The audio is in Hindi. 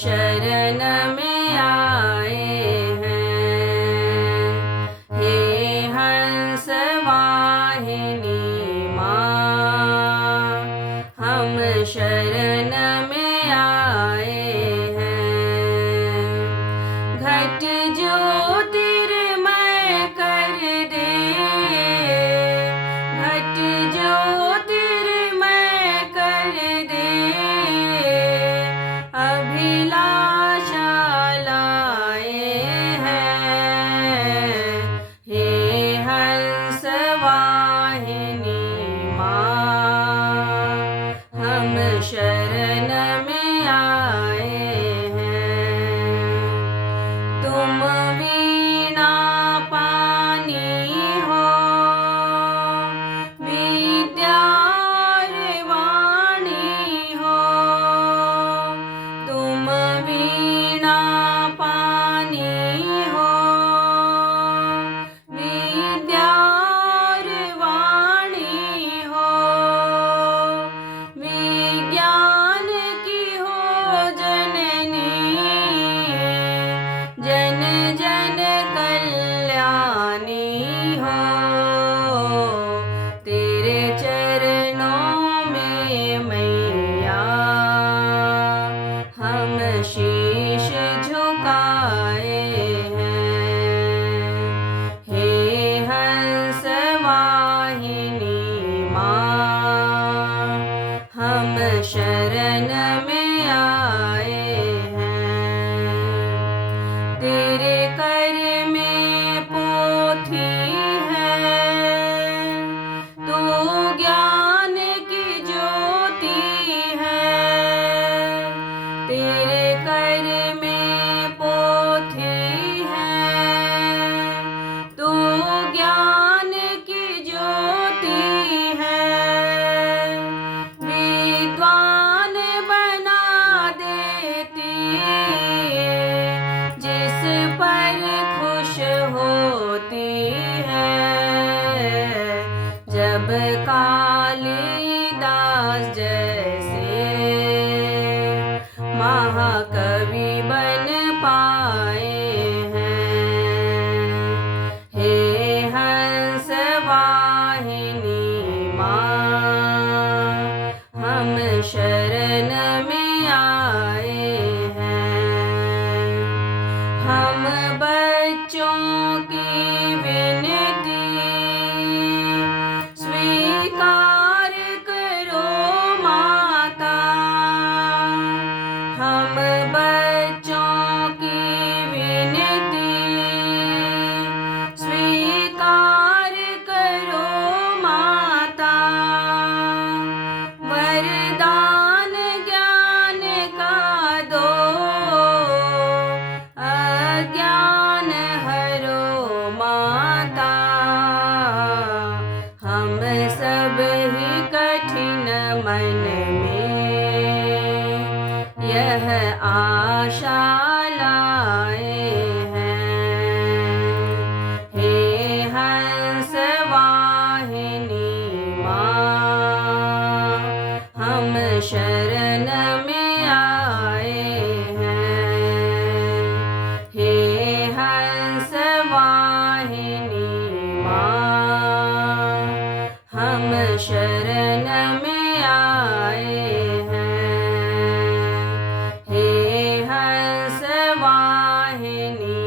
शरण में आए हैं। हे हंस वाहिनी माँ, हम शरण में आए हैं। घट ज्योतिर्मय कर दे, घट ज्योतिर्मय कर दे, अभिलाषा लाए हैं। हे हंस वाहिनी माँ, हम शरण में आए हैं। तुम वीणा पानी हो, विद्या और वाणी हो। तुम वीणा पानी हो, विद्या और वाणी हो। विज्ञान की हो जननी, जन जन कल्याणी हो। तेरे चरणों में मैया, हम शीश झुकाए हैं। हे हंस वाहिनी माँ, हम शरण में आए हैं। तेरे कर में पोथी है, तू ज्ञान की ज्योति है। तेरे कर में पोथी है, तू ज्ञान की ज्योति है। विद्वान बना देती, जिस पर खुश होती है। जब कालिदास जैसे महाकवि बन पाए हैं। हे हंस वाहिनी माँ, हम शरण में आए हैं। हम बच्चों की विनती स्वीकार करो माता। हम बच्चों की विनती स्वीकार करो माता। वरदान ज्ञान का दो, अज्ञान हरो माता। हम सब ही कठिन मन में यह आशा लाए हैं। हे हंस वाहिनी माँ, हम शरण में आए हैं। हे हंस वाहिनी माँ, हम शरण में आए हैं। हे हंस वाहिनी